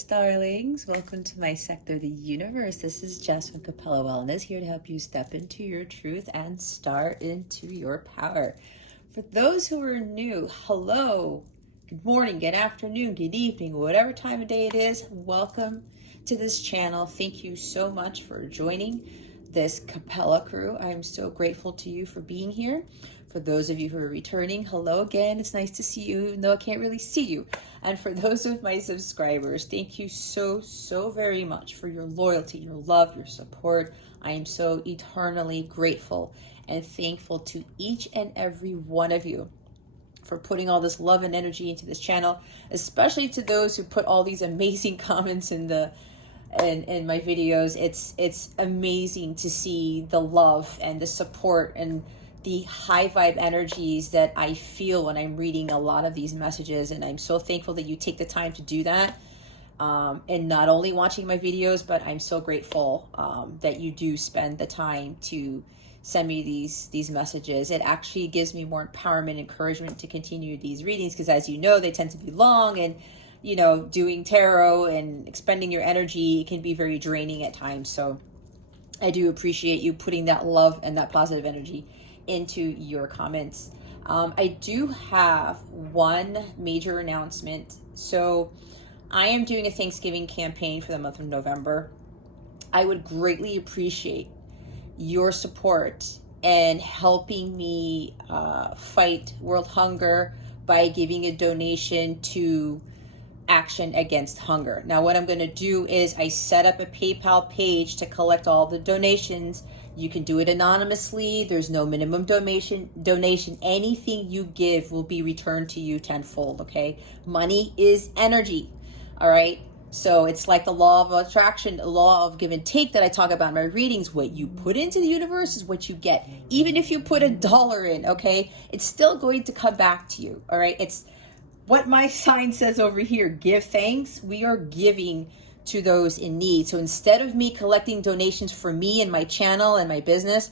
universe, darlings. Welcome to my sector, the universe. This is Jess from Capella Wellness, here to help you step into your truth and start into your power. For those who are new, hello, good morning, good afternoon, good evening, whatever time of day it is, welcome to this channel. Thank you so much for joining this Capella crew. I'm so grateful to you for being here. For those of you who are returning, hello again. It's nice to see you, even though I can't really see you. And for those of my subscribers, thank you so very much for your loyalty, your love, your support. I am so eternally grateful and thankful to each and every one of you for putting all this love and energy into this channel, especially to those who put all these amazing comments in my videos. It's amazing to see the love and the support and the high vibe energies that I feel when I'm reading a lot of these messages. And I'm so thankful that you take the time to do that. And not only watching my videos, but I'm so grateful that you do spend the time to send me these messages. It actually gives me more empowerment, encouragement to continue these readings, because as you know, they tend to be long, and you know, doing tarot and expending your energy can be very draining at times. So I do appreciate you putting that love and that positive energy into your comments. I do have one major announcement. So I am doing a Thanksgiving campaign for the month of November. I would greatly appreciate your support and helping me fight world hunger by giving a donation to Action Against Hunger. Now, what I'm going to do is I set up a PayPal page to collect all the donations. You can do it anonymously. There's no minimum donation. Anything you give will be returned to you tenfold, okay? Money is energy, all right? So it's like the law of attraction, the law of give and take that I talk about in my readings. What you put into the universe is what you get. Even if you put $1 in, okay? It's still going to come back to you, all right? It's what my sign says over here, give thanks. We are giving to those in need. So instead of me collecting donations for me and my channel and my business,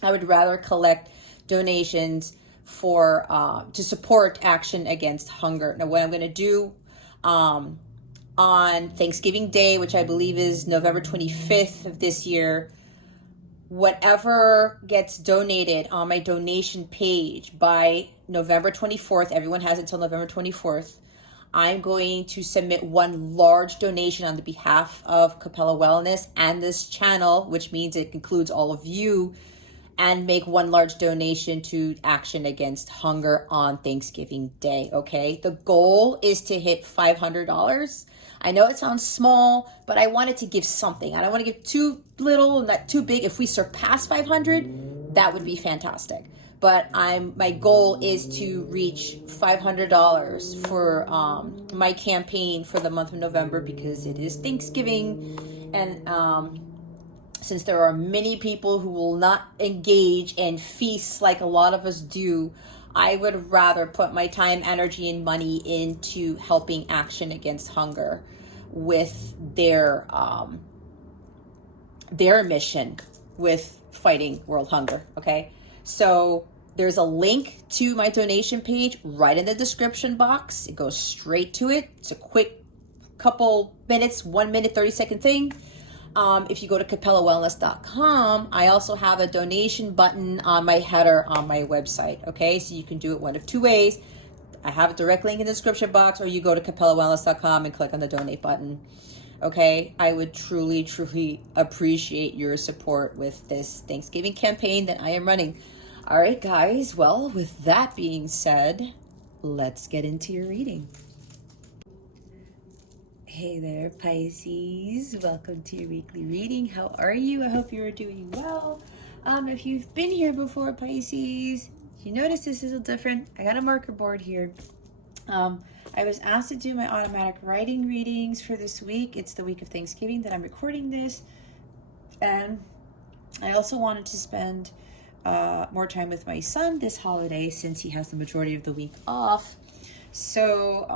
I would rather collect donations for to support Action Against Hunger. Now, what I'm going to do on Thanksgiving Day, which I believe is November 25th of this year, whatever gets donated on my donation page by November 24th, everyone has until November 24th, I'm going to submit one large donation on the behalf of Capella Wellness and this channel, which means it includes all of you, and make one large donation to Action Against Hunger on Thanksgiving Day, okay? The goal is to hit $500. I know it sounds small, but I wanted to give something. I don't want to give too little, not too big. If we surpass 500, that would be fantastic. But my goal is to reach $500 for my campaign for the month of November, because it is Thanksgiving, and since there are many people who will not engage and feast like a lot of us do, I would rather put my time, energy, and money into helping Action Against Hunger with their mission with fighting world hunger, okay? So there's a link to my donation page right in the description box. It goes straight to it. It's a quick couple minutes, 1 minute, 30-second thing. If you go to capellawellness.com, I also have a donation button on my header on my website, okay? So you can do it one of two ways. I have a direct link in the description box, or you go to capellawellness.com and click on the donate button, okay? I would truly appreciate your support with this Thanksgiving campaign that I am running. All right, guys. Well, with that being said, let's get into your reading. Hey there, Pisces. Welcome to your weekly reading. How are you? I hope you are doing well. If you've been here before, Pisces, you notice this is a little different. I got a marker board here. I was asked to do my automatic writing readings for this week. It's the week of Thanksgiving that I'm recording this. And I also wanted to spend more time with my son this holiday, since he has the majority of the week off. So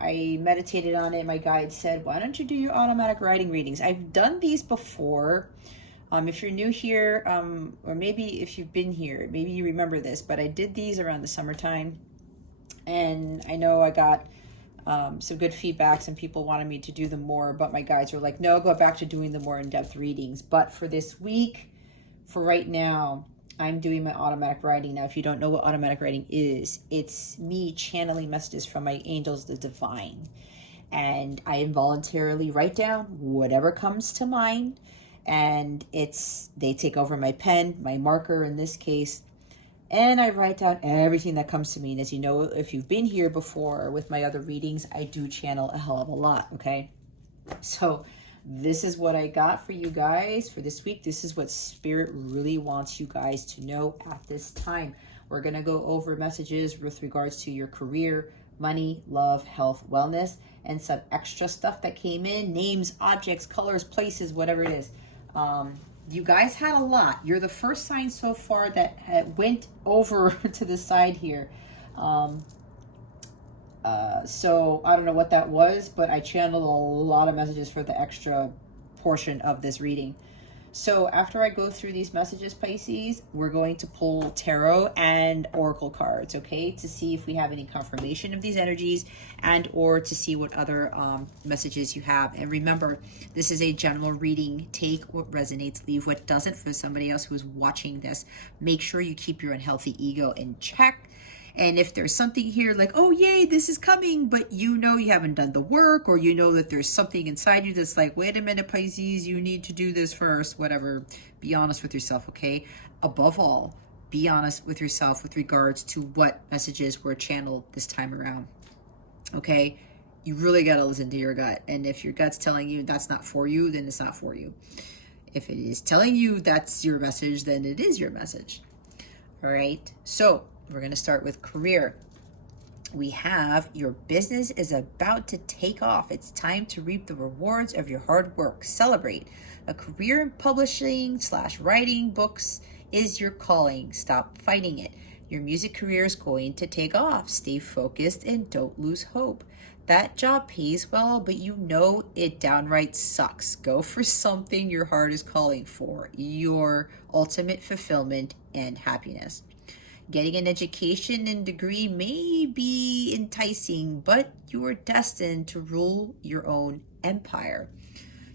I meditated on it. My guide said, why don't you do your automatic writing readings? I've done these before. If you're new here, or maybe if you've been here, maybe you remember this, but I did these around the summertime. And I know I got some good feedback. Some people wanted me to do them more, but my guides were like, no, go back to doing the more in-depth readings. But for this week, for right now, I'm doing my automatic writing. Now, if you don't know what automatic writing is, it's me channeling messages from my angels, the divine. And I involuntarily write down whatever comes to mind. And they take over my pen, my marker in this case, and I write down everything that comes to me. And as you know, if you've been here before with my other readings, I do channel a hell of a lot, okay? So this is what I got for you guys for this week. This is what Spirit really wants you guys to know at this time. We're going to go over messages with regards to your career, money, love, health, wellness, and some extra stuff that came in, names, objects, colors, places, whatever it is. You guys had a lot. You're the first sign so far that went over to the side here. So I don't know what that was, but I channeled a lot of messages for the extra portion of this reading. So after I go through these messages, Pisces, we're going to pull tarot and oracle cards, okay, to see if we have any confirmation of these energies and or to see what other messages you have. And remember, this is a general reading. Take what resonates, leave what doesn't. For somebody else who is watching this, make sure you keep your unhealthy ego in check. And if there's something here like, oh, yay, this is coming, but you know you haven't done the work, or you know that there's something inside you that's like, wait a minute, Pisces, you need to do this first, whatever. Be honest with yourself, okay? Above all, be honest with yourself with regards to what messages were channeled this time around, okay? You really got to listen to your gut. And if your gut's telling you that's not for you, then it's not for you. If it is telling you that's your message, then it is your message. All right, so we're going to start with career. We have your business is about to take off. It's time to reap the rewards of your hard work. Celebrate. A career in publishing / writing books is your calling. Stop fighting it. Your music career is going to take off. Stay focused and don't lose hope. That job pays well, but you know it downright sucks. Go for something your heart is calling for. Your ultimate fulfillment and happiness. Getting an education and degree may be enticing, but you are destined to rule your own empire.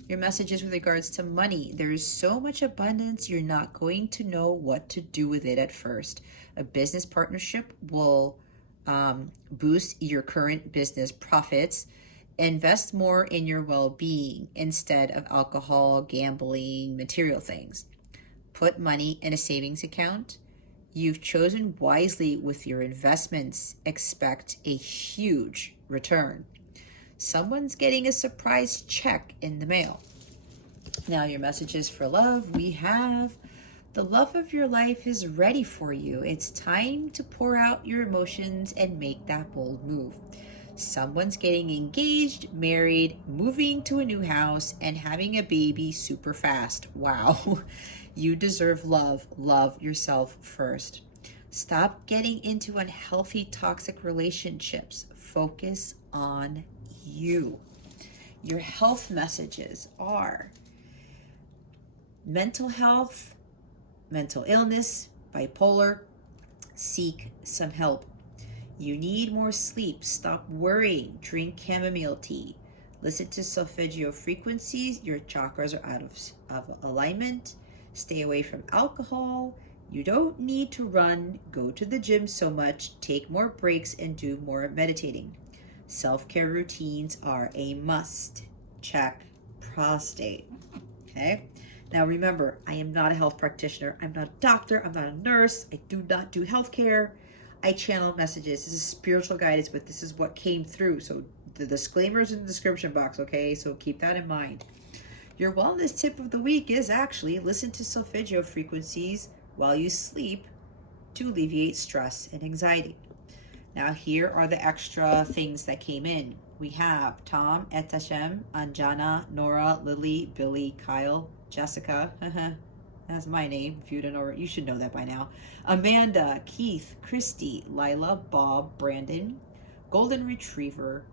Your messages with regards to money. There is so much abundance, you're not going to know what to do with it at first. A business partnership will boost your current business profits. Invest more in your well-being instead of alcohol, gambling, material things. Put money in a savings account. You've chosen wisely with your investments. Expect a huge return. Someone's getting a surprise check in the mail. Now your messages for love. We have the love of your life is ready for you. It's time to pour out your emotions and make that bold move. Someone's getting engaged, married, moving to a new house, and having a baby super fast. Wow. You deserve love. Love yourself first. Stop getting into unhealthy, toxic relationships. Focus on you. Your health messages are mental health, mental illness, bipolar. Seek some help. You need more sleep. Stop worrying. Drink chamomile tea. Listen to solfeggio frequencies. Your chakras are out of alignment. Stay away from alcohol. You don't need to run, go to the gym so much. Take more breaks and do more meditating. Self-care routines are a must. Check prostate. Okay? Now remember, I am not a health practitioner. I'm not a doctor. I'm not a nurse. I do not do healthcare. I channel messages. This is spiritual guidance, but this is what came through. So the disclaimer is in the description box, okay? So keep that in mind. Your wellness tip of the week is actually listen to solfeggio frequencies while you sleep to alleviate stress and anxiety. Now here are the extra things that came in. We have Tom, Etashem, Anjana, Nora, Lily, Billy, Kyle, Jessica. That's my name. If you don't know, you should know that by now. Amanda, Keith, Christy, Lila, Bob, Brandon, Golden Retriever,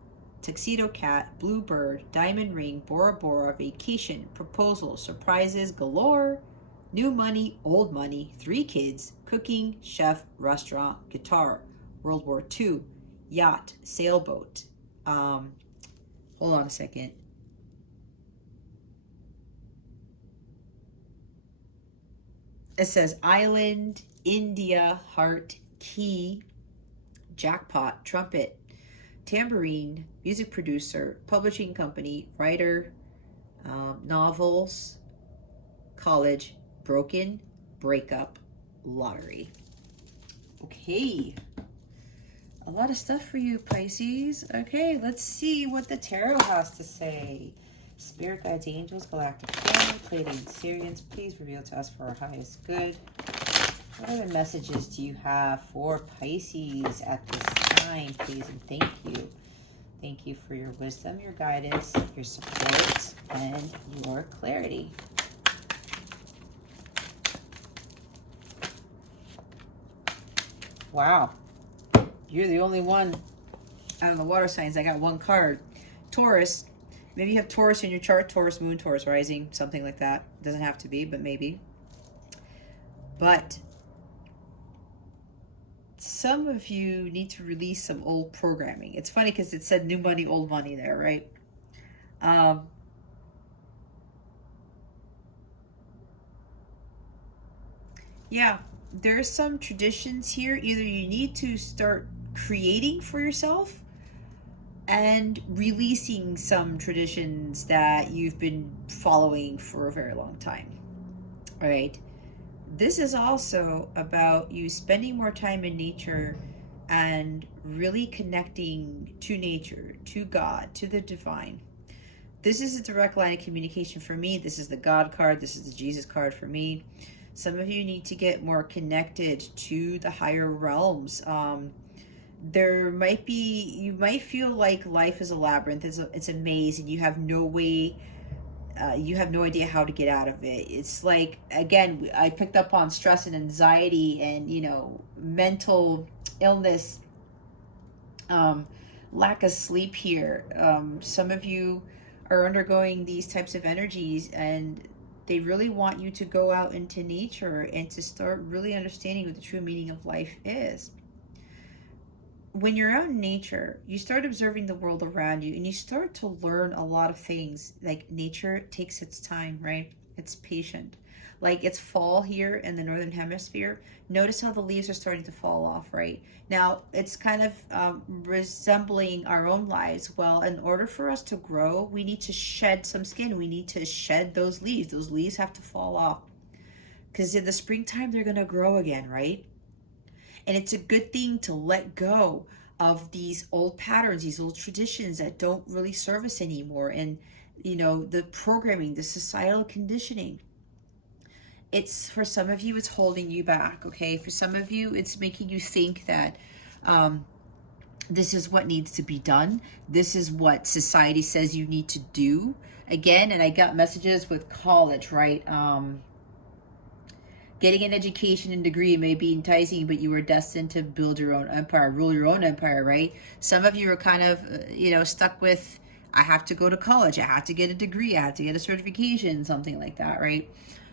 Tuxedo Cat, Bluebird, Diamond Ring, Bora Bora, Vacation, Proposal, Surprises galore, New Money, Old Money, 3 kids, Cooking, Chef, Restaurant, Guitar, World War II, Yacht, Sailboat, Hold on a second. It says island, India, heart, key, jackpot, trumpet, tambourine, music producer, publishing company, writer, novels, college, broken, breakup, lottery. Okay. A lot of stuff for you, Pisces. Okay, let's see what the tarot has to say. Spirit guides, angels, galactic family, Pleiadian Syrians, please reveal to us for our highest good. What other messages do you have for Pisces at this time, please? And thank you. Thank you for your wisdom, your guidance, your support, and your clarity. Wow. You're the only one out of the water signs. I got one card. Taurus. Maybe you have Taurus in your chart. Taurus moon, Taurus rising, something like that. Doesn't have to be, but maybe. But some of you need to release some old programming. It's funny because it said new money, old money there, right? Yeah, there's some traditions here. Either you need to start creating for yourself and releasing some traditions that you've been following for a very long time. All right. This is also about you spending more time in nature and really connecting to nature, to God, to the divine. This is a direct line of communication for me. This is the God card. This is the Jesus card for me. Some of you need to get more connected to the higher realms. There might be, you might feel like life is a labyrinth. It's a maze, and you have no way, you have no idea how to get out of it. It's like, again, I picked up on stress and anxiety and, mental illness, lack of sleep here. Some of you are undergoing these types of energies, and they really want you to go out into nature and to start really understanding what the true meaning of life is. When you're out in nature, you start observing the world around you, and you start to learn a lot of things. Like, nature takes its time, right? It's patient. Like, it's fall here in the northern hemisphere. Notice how the leaves are starting to fall off, right? Now, it's kind of resembling our own lives. Well, in order for us to grow, we need to shed some skin. We need to shed those leaves. Those leaves have to fall off, because in the springtime, they're going to grow again, right? And it's a good thing to let go of these old patterns, these old traditions that don't really serve us anymore. And, the programming, the societal conditioning. It's, for some of you, it's holding you back, okay? For some of you, it's making you think that this is what needs to be done. This is what society says you need to do. Again, and I got messages with college, right? Getting an education and degree may be enticing, but you are destined to build your own empire, rule your own empire, right? Some of you are kind of, stuck with, I have to go to college, I have to get a degree, I have to get a certification, something like that, right?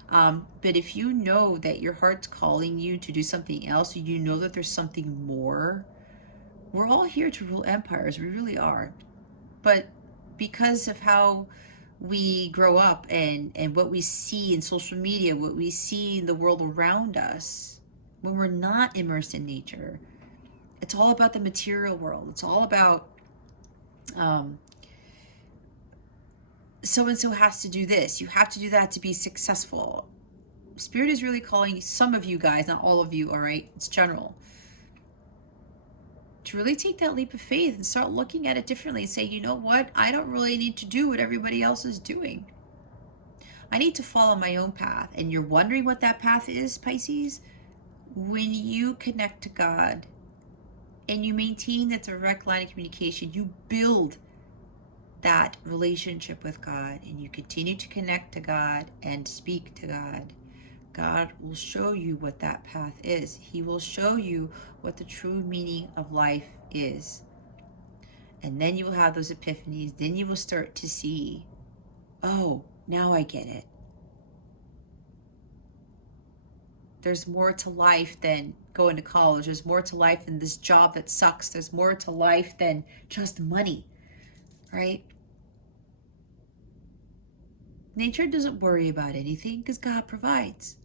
But if you know that your heart's calling you to do something else, you know that there's something more. We're all here to rule empires, we really are. But because of how we grow up and what we see in social media, what we see in the world around us, when we're not immersed in nature, it's all about the material world. It's all about so-and-so has to do this. You have to do that to be successful. Spirit is really calling some of you guys, not all of you, all right? It's general. To really take that leap of faith and start looking at it differently and say, you know what? I don't really need to do what everybody else is doing. I need to follow my own path. And you're wondering what that path is, Pisces? When you connect to God and you maintain that direct line of communication, you build that relationship with God and you continue to connect to God and speak to God. God will show you what that path is. He will show you what the true meaning of life is. And then you will have those epiphanies. Then you will start to see, oh, now I get it. There's more to life than going to college. There's more to life than this job that sucks. There's more to life than just money. right? Nature doesn't worry about anything because God provides.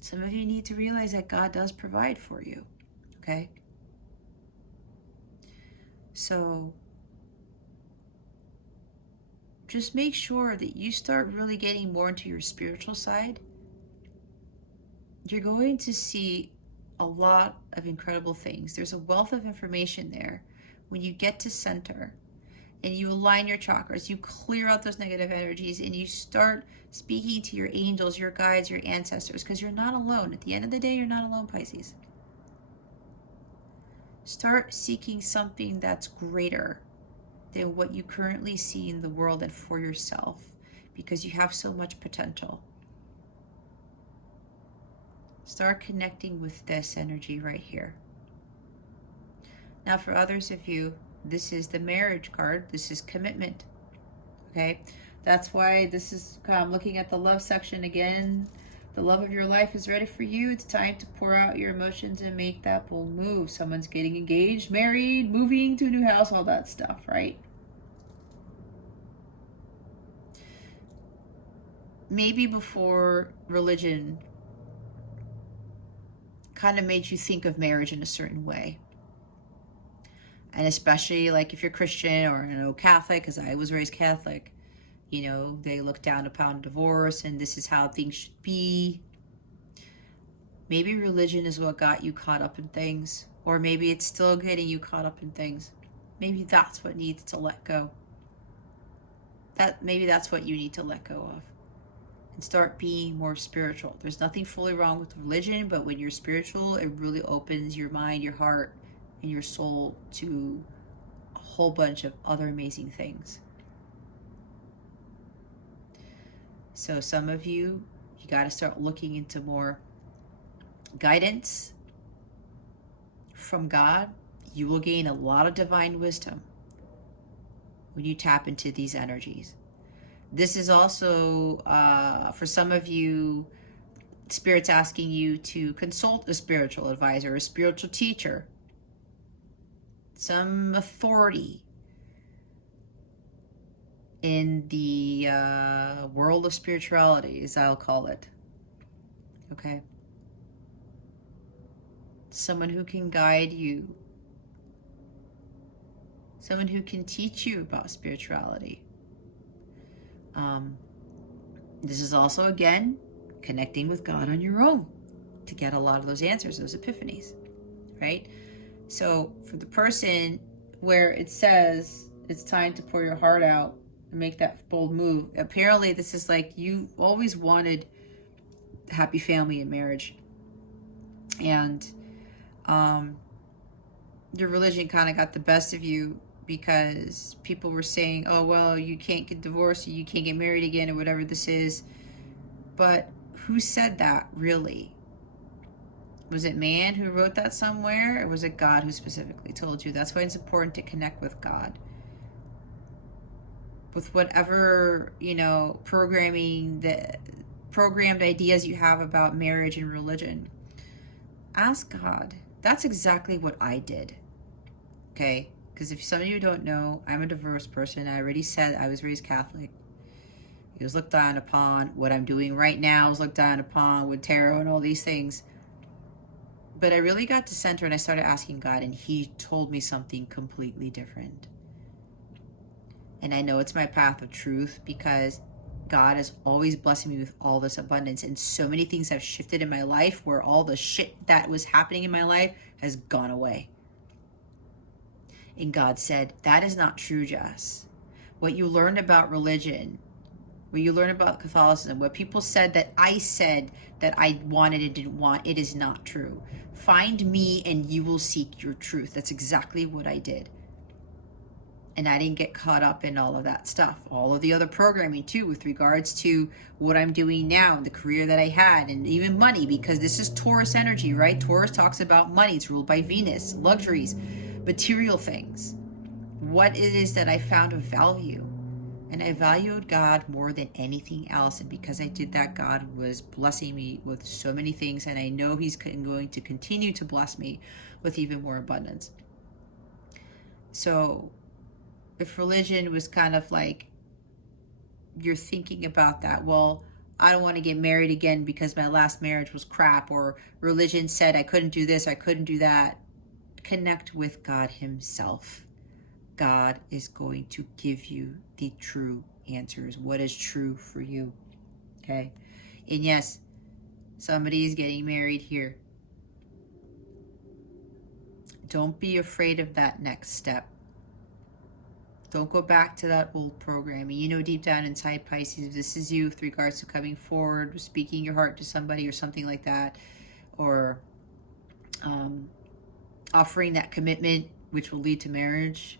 Some of you need to realize that God does provide for you, okay? So just make sure that you start really getting more into your spiritual side. You're going to see a lot of incredible things. There's a wealth of information there. When you get to center and you align your chakras, you clear out those negative energies, and you start speaking to your angels, your guides, your ancestors, because you're not alone. At the end of the day, you're not alone, Pisces. Start seeking something that's greater than what you currently see in the world and for yourself, because you have so much potential. Start connecting with this energy right here. Now, for others of you, this is the marriage card. This is commitment. Okay, that's why this is, I'm looking at the love section again. The love of your life is ready for you. It's time to pour out your emotions and make that bold move. Someone's getting engaged, married, moving to a new house, all that stuff, right? Maybe before, religion kind of made you think of marriage in a certain way. And especially like if you're Christian or Catholic, because I was raised Catholic, they look down upon divorce and this is how things should be. Maybe religion is what got you caught up in things, or maybe it's still getting you caught up in things. Maybe that's what needs to let go. Maybe that's what you need to let go of and start being more spiritual. There's nothing fully wrong with religion, but when you're spiritual, it really opens your mind, your heart, and your soul to a whole bunch of other amazing things. So some of you got to start looking into more guidance from God. You will gain a lot of divine wisdom when you tap into these energies. This is also, for some of you, Spirit's asking you to consult a spiritual advisor, a spiritual teacher, some authority in the world of spirituality, as I'll call it. Okay? Someone who can guide you. Someone who can teach you about spirituality. This is also, again, connecting with God on your own to get a lot of those answers, those epiphanies, right? So for the person where it says it's time to pour your heart out and make that bold move, apparently this is like you always wanted happy family and marriage. And your religion kind of got the best of you because people were saying, oh, well, you can't get divorced, or you can't get married again, or whatever this is. But who said that, really? Was it man who wrote that somewhere, or was it God who specifically told you? That's why it's important to connect with God. With whatever, programmed ideas you have about marriage and religion. Ask God. That's exactly what I did. Okay? Because if some of you don't know, I'm a diverse person. I already said I was raised Catholic. It was looked down upon. What I'm doing right now is looked down upon with tarot and all these things. But I really got to center and I started asking God, and he told me something completely different. And I know it's my path of truth because God is always blessing me with all this abundance. And so many things have shifted in my life where all the shit that was happening in my life has gone away. And God said, that is not true, Jess. What you learned about religion, what you learned about Catholicism, what people said that I said that I wanted and didn't want, it is not true. Find me and you will seek your truth. That's exactly what I did. And I didn't get caught up in all of that stuff. All of the other programming too, with regards to what I'm doing now, the career that I had, and even money, because this is Taurus energy, right? Taurus talks about money. It's ruled by Venus, luxuries, material things. What it is that I found of value. And I valued God more than anything else. And because I did that, God was blessing me with so many things. And I know he's going to continue to bless me with even more abundance. So if religion was kind of like, you're thinking about that, well, I don't want to get married again because my last marriage was crap, or religion said I couldn't do this, I couldn't do that. Connect with God himself. God is going to give you the true answers. What is true for you? Okay. And yes, somebody is getting married here. Don't be afraid of that next step. Don't go back to that old programming. You know deep down inside, Pisces, if this is you with regards to coming forward, speaking your heart to somebody or something like that, or offering that commitment which will lead to marriage,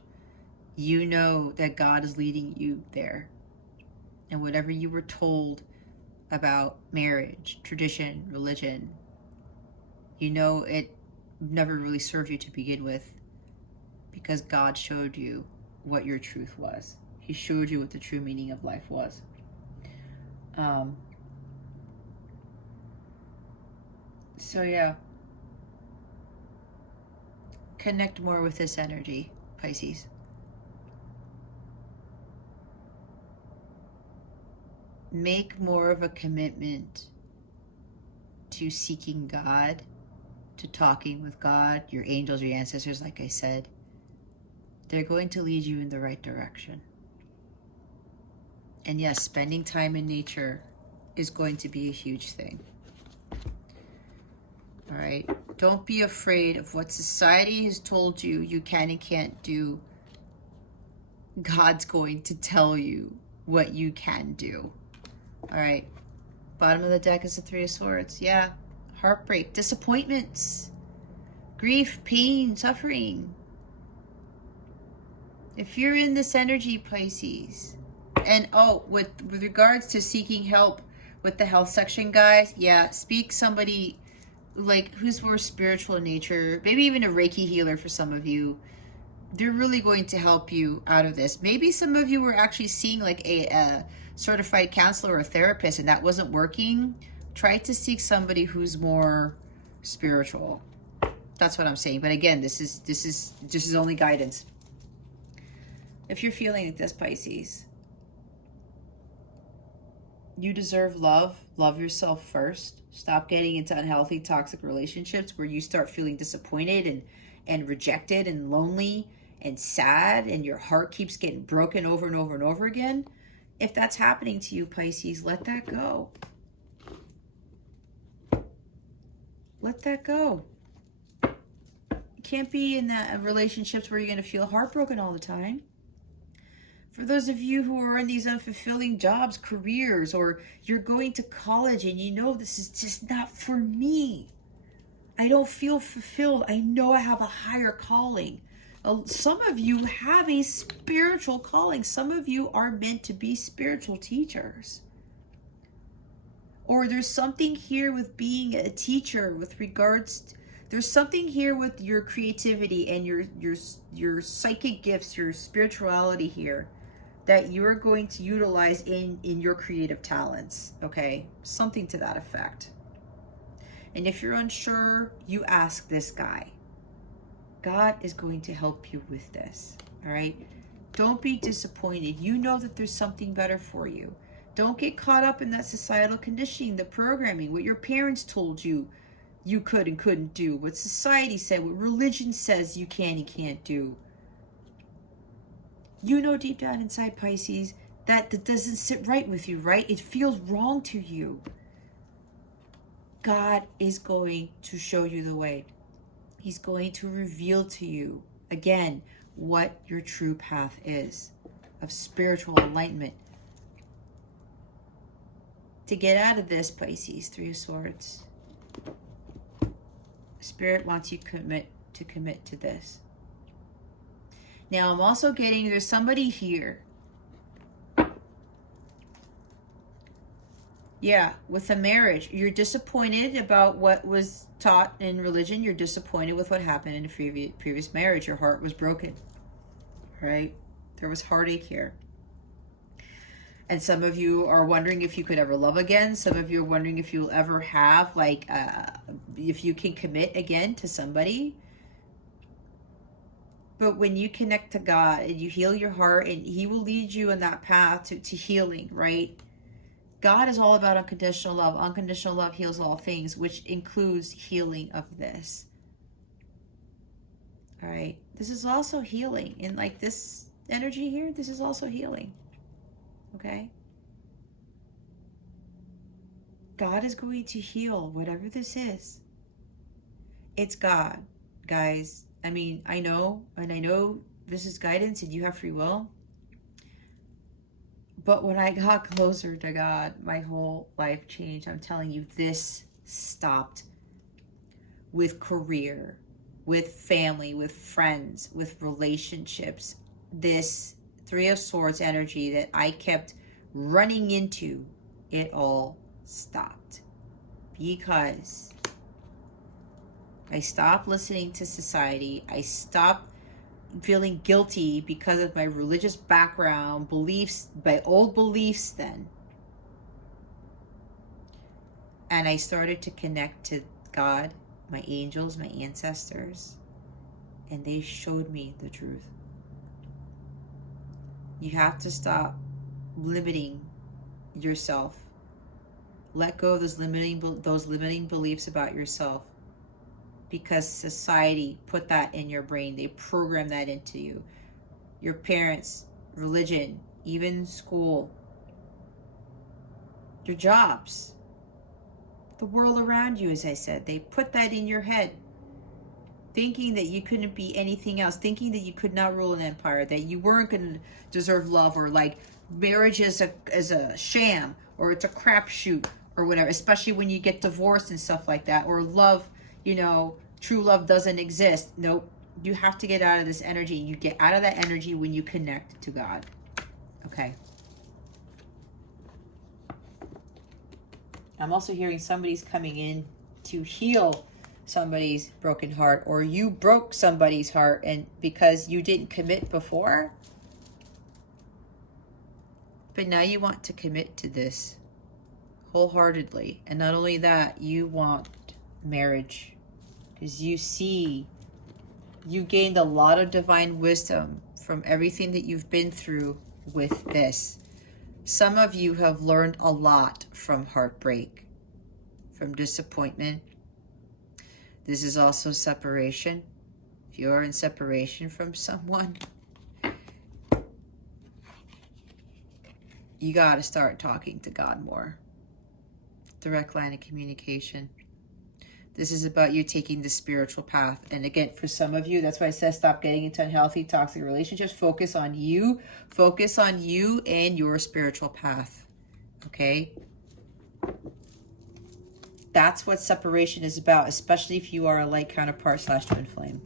you know that God is leading you there. And whatever you were told about marriage, tradition, religion, you know it never really served you to begin with, because God showed you what your truth was. He showed you what the true meaning of life was. So yeah, connect more with this energy, Pisces. Make more of a commitment to seeking God, to talking with God, your angels, your ancestors, like I said. They're going to lead you in the right direction. And yes, spending time in nature is going to be a huge thing. All right? Don't be afraid of what society has told you you can and can't do. God's going to tell you what you can do. All right? Bottom of the deck is the Three of Swords. Yeah. Heartbreak, disappointments, grief, pain, suffering. If you're in this energy, Pisces, and with regards to seeking help with the health section, guys, yeah, speak somebody like who's more spiritual in nature, maybe even a Reiki healer for some of you. They're really going to help you out of this. Maybe some of you were actually seeing like a certified counselor or a therapist and that wasn't working. Try to seek somebody who's more spiritual. That's what I'm saying. But again, this is only guidance. If you're feeling like this, Pisces, you deserve love. Love yourself first. Stop getting into unhealthy, toxic relationships where you start feeling disappointed and rejected and lonely and sad, and your heart keeps getting broken over and over and over again. If that's happening to you, Pisces, let that go. Let that go. You can't be in that relationships where you're going to feel heartbroken all the time. For those of you who are in these unfulfilling jobs, careers, or you're going to college and you know this is just not for me. I don't feel fulfilled. I know I have a higher calling. Some of you have a spiritual calling. Some of you are meant to be spiritual teachers. Or there's something here with being a teacher with regards to, there's something here with your creativity and your psychic gifts, your spirituality here, that you're going to utilize in your creative talents, okay? Something to that effect. And if you're unsure, you ask this guy. God is going to help you with this, all right? Don't be disappointed. You know that there's something better for you. Don't get caught up in that societal conditioning, the programming, what your parents told you you could and couldn't do, what society said, what religion says you can and can't do. You know deep down inside, Pisces, that doesn't sit right with you, right? It feels wrong to you. God is going to show you the way. He's going to reveal to you, again, what your true path is of spiritual enlightenment. To get out of this, Pisces, Three of Swords, Spirit wants you to commit to this. Now, I'm also getting, there's somebody here. Yeah, with a marriage. You're disappointed about what was taught in religion. You're disappointed with what happened in a previous marriage. Your heart was broken, right? There was heartache here. And some of you are wondering if you could ever love again. Some of you are wondering if you'll ever have, if you can commit again to somebody. But when you connect to God and you heal your heart, and He will lead you in that path to healing, right? God is all about unconditional love. Unconditional love heals all things, which includes healing of this. All right. This is also healing. And like this energy here, this is also healing. Okay? God is going to heal whatever this is. It's God, guys. I mean, I know this is guidance and you have free will. But when I got closer to God, my whole life changed. I'm telling you, this stopped with career, with family, with friends, with relationships. This Three of Swords energy that I kept running into, it all stopped. Because I stopped listening to society. I stopped feeling guilty because of my religious background, beliefs, my old beliefs then. And I started to connect to God, my angels, my ancestors, and they showed me the truth. You have to stop limiting yourself. Let go of those limiting beliefs about yourself, because society put that in your brain. They program that into you. Your parents, religion, even school, your jobs, the world around you, as I said, they put that in your head, thinking that you couldn't be anything else, thinking that you could not rule an empire, that you weren't going to deserve love, or like marriage is a sham, or it's a crapshoot, or whatever, especially when you get divorced and stuff like that, or love, true love doesn't exist. Nope. You have to get out of this energy. You get out of that energy when you connect to God. Okay. I'm also hearing somebody's coming in to heal somebody's broken heart, or you broke somebody's heart and because you didn't commit before. But now you want to commit to this wholeheartedly. And not only that, you want marriage, because you see you gained a lot of divine wisdom from everything that you've been through with this. Some of you have learned a lot from heartbreak, from disappointment. This is also separation. If you're in separation from someone, you got to start talking to God more. Direct line of communication. This is about you taking the spiritual path. And again, for some of you, that's why I said stop getting into unhealthy, toxic relationships. Focus on you. Focus on you and your spiritual path. Okay? That's what separation is about, especially if you are a light counterpart / twin flame.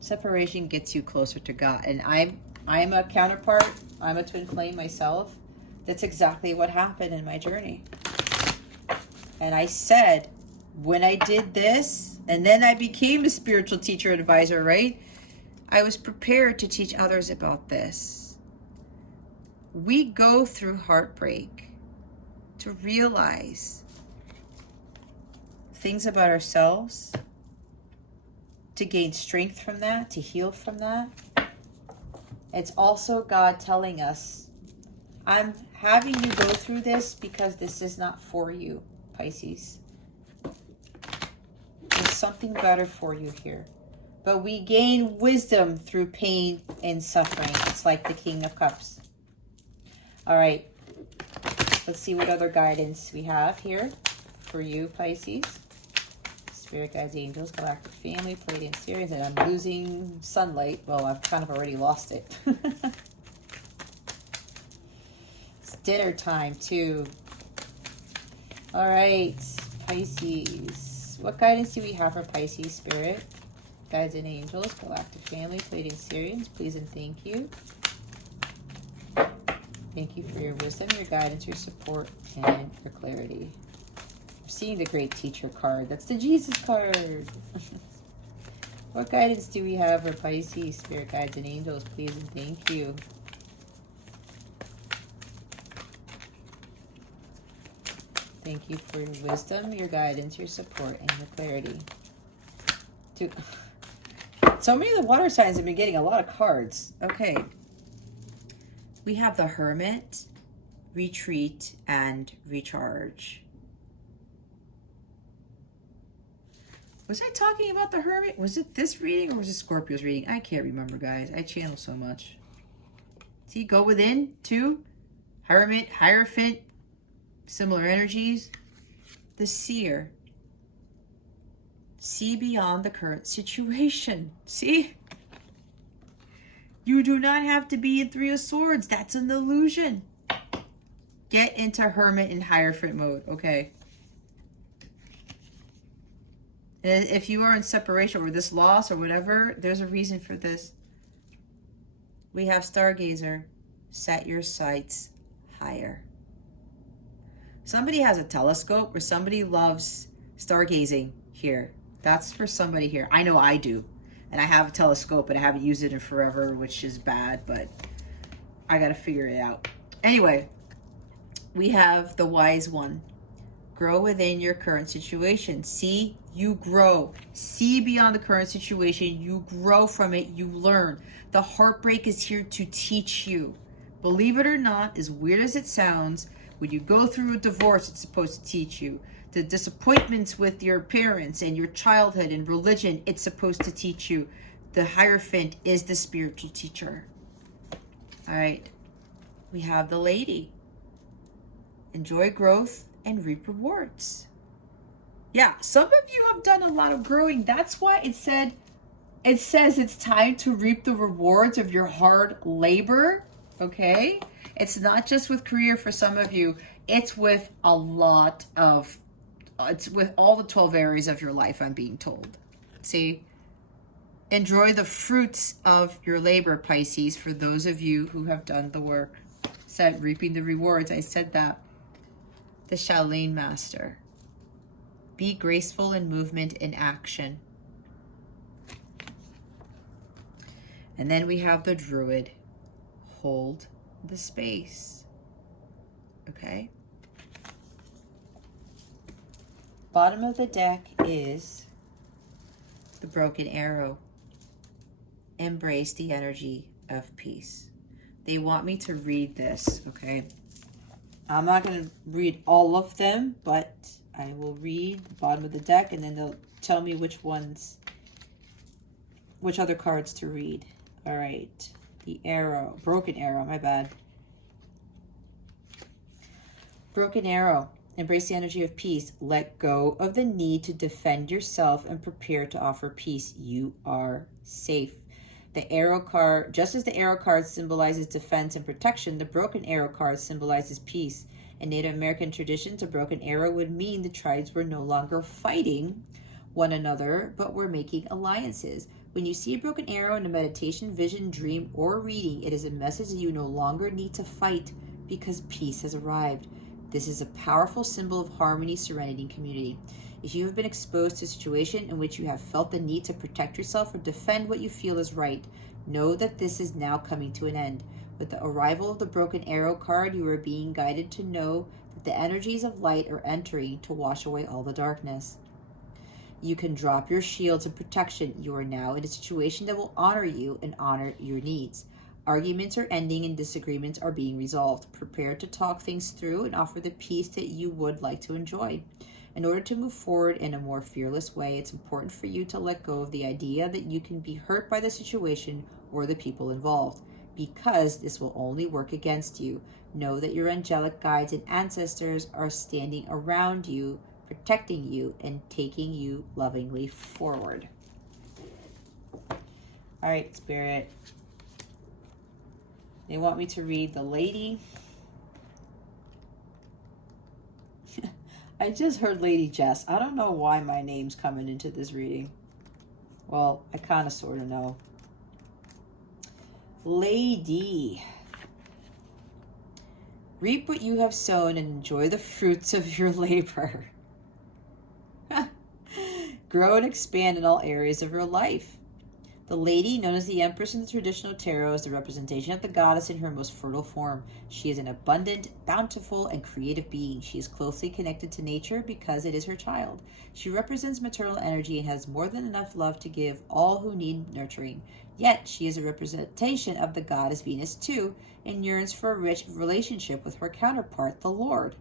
Separation gets you closer to God. And I'm a counterpart. I'm a twin flame myself. That's exactly what happened in my journey. And I said, when I did this, and then I became a spiritual teacher advisor, right? I was prepared to teach others about this. We go through heartbreak to realize things about ourselves, to gain strength from that, to heal from that. It's also God telling us, I'm having you go through this because this is not for you, Pisces. There's something better for you here. But we gain wisdom through pain and suffering. It's like the King of Cups. All right. Let's see what other guidance we have here for you, Pisces. Spirit guides, angels, galactic family, Pleiadian series, and I'm losing sunlight. Well, I've kind of already lost it. It's dinner time, too. All right, Pisces. What guidance do we have for Pisces, Spirit? Guides and angels, galactic family, Pleiadian series, please and thank you. Thank you for your wisdom, your guidance, your support, and your clarity. I'm seeing the Great Teacher card. That's the Jesus card. What guidance do we have for Pisces, Spirit guides and angels? Please and thank you. Thank you for your wisdom, your guidance, your support, and your clarity. Dude, so many of the water signs have been getting a lot of cards. Okay. We have the Hermit, Retreat, and Recharge. Was I talking about the Hermit? Was it this reading or was it Scorpio's reading? I can't remember, guys. I channel so much. See, go within, too. Hermit, Hierophant, similar energies. The Seer. See beyond the current situation. See? You do not have to be in Three of Swords. That's an illusion. Get into Hermit and Hierophant mode, okay? And if you are in separation or this loss or whatever, there's a reason for this. We have Stargazer. Set your sights higher. Somebody has a telescope or somebody loves stargazing here. That's for somebody here. I know I do. And I have a telescope, but I haven't used it in forever, which is bad, but I got to figure it out. Anyway, we have the Wise One. Grow within your current situation. See, you grow. See beyond the current situation. You grow from it. You learn. The heartbreak is here to teach you. Believe it or not, as weird as it sounds, when you go through a divorce, it's supposed to teach you. The disappointments with your parents and your childhood and religion, it's supposed to teach you. The Hierophant is the spiritual teacher. All right. We have the Lady. Enjoy growth and reap rewards. Yeah, some of you have done a lot of growing. That's why it says it's time to reap the rewards of your hard labor. Okay? It's not just with career for some of you. It's with a lot of, it's with all the 12 areas of your life, I'm being told. See? Enjoy the fruits of your labor, Pisces, for those of you who have done the work. Said reaping the rewards. I said that. The Shaolin Master. Be graceful in movement and action. And then we have the Druid. Hold the space. Okay? Bottom of the deck is the Broken Arrow. Embrace the energy of peace. They want me to read this, okay? I'm not going to read all of them, but I will read the bottom of the deck, and then they'll tell me which other cards to read. All right. The Arrow. Broken Arrow, my bad. Broken Arrow. Embrace the energy of peace. Let go of the need to defend yourself and prepare to offer peace. You are safe. The Arrow card, just as the Arrow card symbolizes defense and protection, the Broken Arrow card symbolizes peace. In Native American traditions, a broken arrow would mean the tribes were no longer fighting one another, but were making alliances. When you see a broken arrow in a meditation, vision, dream, or reading, it is a message that you no longer need to fight because peace has arrived. This is a powerful symbol of harmony, serenity, and community. If you have been exposed to a situation in which you have felt the need to protect yourself or defend what you feel is right, know that this is now coming to an end. With the arrival of the Broken Arrow card, you are being guided to know that the energies of light are entering to wash away all the darkness. You can drop your shields and protection. You are now in a situation that will honor you and honor your needs. Arguments are ending and disagreements are being resolved. Prepare to talk things through and offer the peace that you would like to enjoy. In order to move forward in a more fearless way, it's important for you to let go of the idea that you can be hurt by the situation or the people involved, because this will only work against you. Know that your angelic guides and ancestors are standing around you, protecting you, and taking you lovingly forward. All right, Spirit. They want me to read the Lady. I just heard Lady Jess. I don't know why my name's coming into this reading. Well, I kind of sort of know. Lady. Reap what you have sown and enjoy the fruits of your labor. Grow and expand in all areas of your life. The lady, known as the Empress in the traditional tarot, is the representation of the goddess in her most fertile form. She is an abundant, bountiful, and creative being. She is closely connected to nature because it is her child. She represents maternal energy and has more than enough love to give all who need nurturing. Yet, she is a representation of the goddess Venus too, and yearns for a rich relationship with her counterpart, the Lord.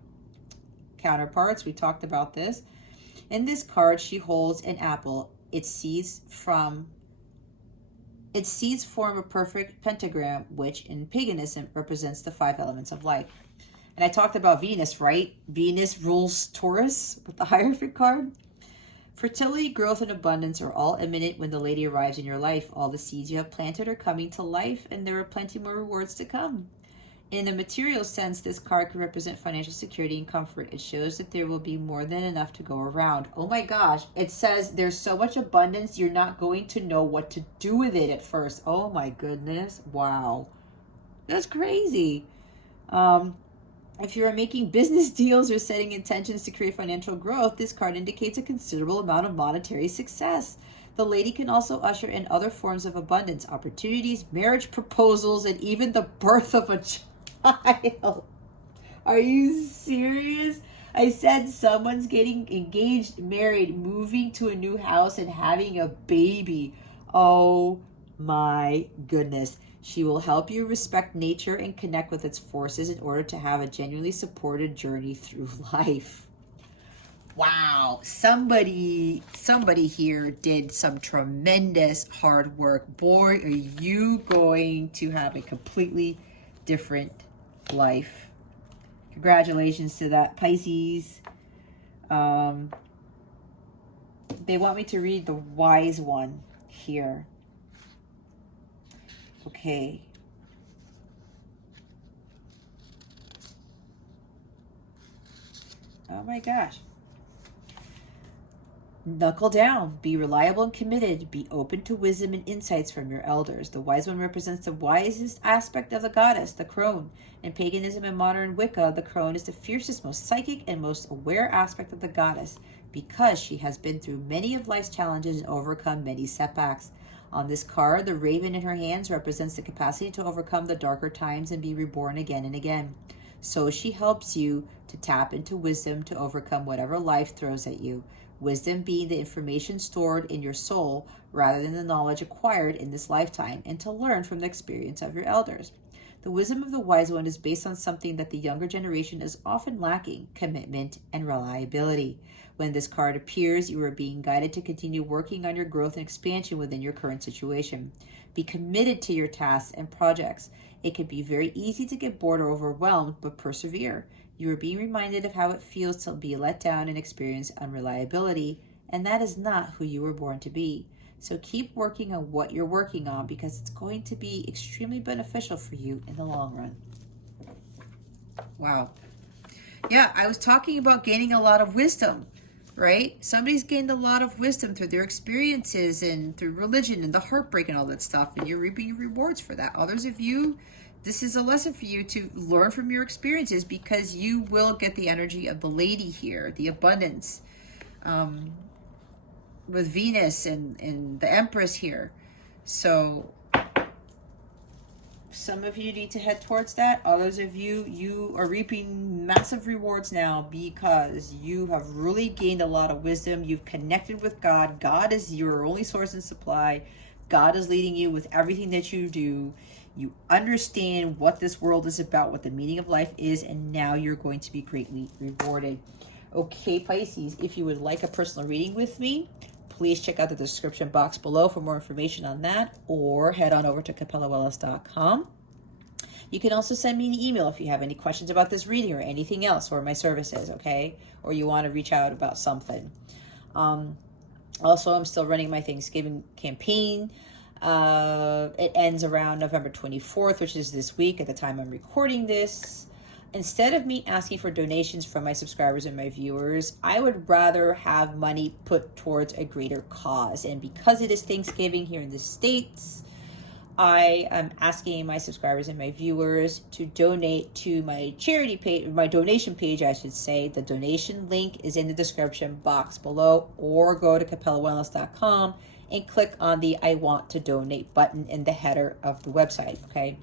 Counterparts, we talked about this. In this card, she holds an apple. Its seeds form a perfect pentagram, which in paganism represents the 5 elements of life. And I talked about Venus, right? Venus rules Taurus with the Hierophant card. Fertility, growth, and abundance are all imminent when the lady arrives in your life. All the seeds you have planted are coming to life, and there are plenty more rewards to come. In a material sense, this card can represent financial security and comfort. It shows that there will be more than enough to go around. Oh my gosh, it says there's so much abundance, you're not going to know what to do with it at first. Oh my goodness, wow. That's crazy. If you are making business deals or setting intentions to create financial growth, this card indicates a considerable amount of monetary success. The lady can also usher in other forms of abundance, opportunities, marriage proposals, and even the birth of a child. Are you serious? I said someone's getting engaged, married, moving to a new house, and having a baby. Oh my goodness. She will help you respect nature and connect with its forces in order to have a genuinely supported journey through life. Wow, somebody here did some tremendous hard work. Boy, are you going to have a completely different life. Congratulations to that, Pisces. They want me to read the wise one here. Okay. Oh my gosh. Knuckle down. Be reliable and committed. Be open to wisdom and insights from your elders. The wise one represents the wisest aspect of the goddess, the crone. In paganism and modern Wicca, the crone is the fiercest, most psychic, and most aware aspect of the goddess because she has been through many of life's challenges and overcome many setbacks. On this card, the raven in her hands represents the capacity to overcome the darker times and be reborn again and again. So she helps you to tap into wisdom to overcome whatever life throws at you. Wisdom being the information stored in your soul rather than the knowledge acquired in this lifetime, and to learn from the experience of your elders. The wisdom of the wise one is based on something that the younger generation is often lacking: commitment and reliability. When this card appears, you are being guided to continue working on your growth and expansion within your current situation. Be committed to your tasks and projects. It can be very easy to get bored or overwhelmed, but persevere. You are being reminded of how it feels to be let down and experience unreliability, and that is not who you were born to be. So keep working on what you're working on because it's going to be extremely beneficial for you in the long run. Wow. Yeah, I was talking about gaining a lot of wisdom, right? Somebody's gained a lot of wisdom through their experiences and through religion and the heartbreak and all that stuff, and you're reaping rewards for that. Others of you, this is a lesson for you to learn from your experiences because you will get the energy of the lady here, the abundance, with Venus and the Empress here. So some of you need to head towards that. Others of you, you are reaping massive rewards now because you have really gained a lot of wisdom. You've connected with God. God is your only source and supply. God is leading you with everything that you do. You understand what this world is about, what the meaning of life is, and now you're going to be greatly rewarded. Okay, Pisces, if you would like a personal reading with me, please check out the description box below for more information on that, or head on over to capellawellness.com. You can also send me an email if you have any questions about this reading or anything else, or my services, okay? Or you want to reach out about something. Also, I'm still running my Thanksgiving campaign. It ends around November 24th, which is this week at the time I'm recording this. Instead of me asking for donations from my subscribers and my viewers, I would rather have money put towards a greater cause. And because it is Thanksgiving here in the States, I am asking my subscribers and my viewers to donate to my charity page, my donation page, I should say. The donation link is in the description box below, or go to capellawellness.com and click on the I want to donate button in the header of the website, okay?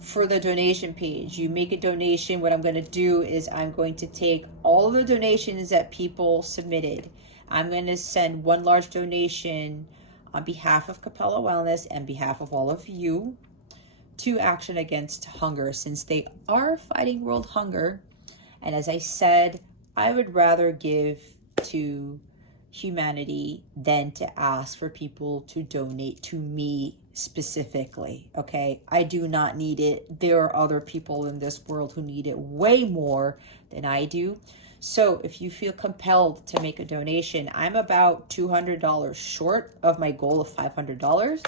For the donation page, you make a donation. What I'm going to do is I'm going to take all of the donations that people submitted. I'm going to send one large donation on behalf of Capella Wellness and behalf of all of you to Action Against Hunger, since they are fighting world hunger. And as I said, I would rather give to humanity than to ask for people to donate to me specifically, okay? I do not need it. There are other people in this world who need it way more than I do. So if you feel compelled to make a donation, I'm about $200 short of my goal of $500.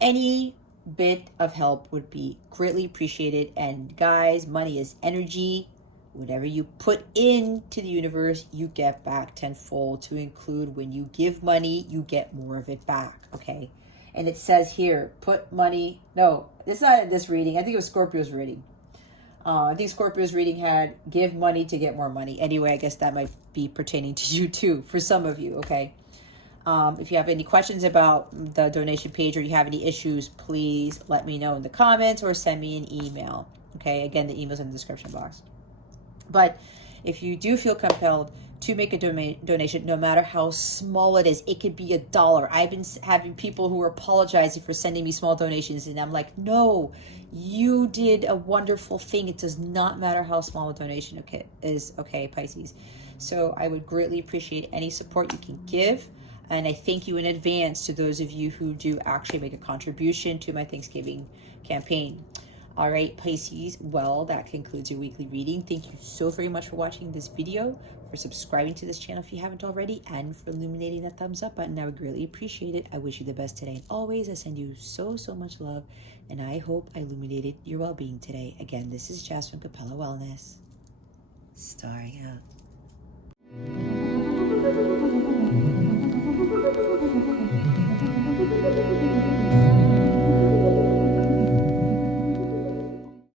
Any bit of help would be greatly appreciated. And guys, money is energy. Whatever you put into the universe, you get back tenfold, to include when you give money, you get more of it back, okay? And it says here, put money, no, it's not in this reading. I think it was Scorpio's reading. I think Scorpio's reading had give money to get more money. Anyway, I guess that might be pertaining to you too, for some of you, okay? If you have any questions about the donation page or you have any issues, please let me know in the comments or send me an email, okay? Again, the email's in the description box. But if you do feel compelled to make a donation, no matter how small it is, it could be $1. I've been having people who are apologizing for sending me small donations, and I'm like, no, you did a wonderful thing. It does not matter how small a donation is, okay, Pisces. So I would greatly appreciate any support you can give. And I thank you in advance to those of you who do actually make a contribution to my Thanksgiving campaign. All right, Pisces, well, that concludes your weekly reading. Thank you so very much for watching this video, for subscribing to this channel if you haven't already, and for illuminating that thumbs up button. I would greatly appreciate it. I wish you the best today and always. I send you so, so much love, and I hope I illuminated your well-being today. Again, this is Jess from Capella Wellness. Starring out.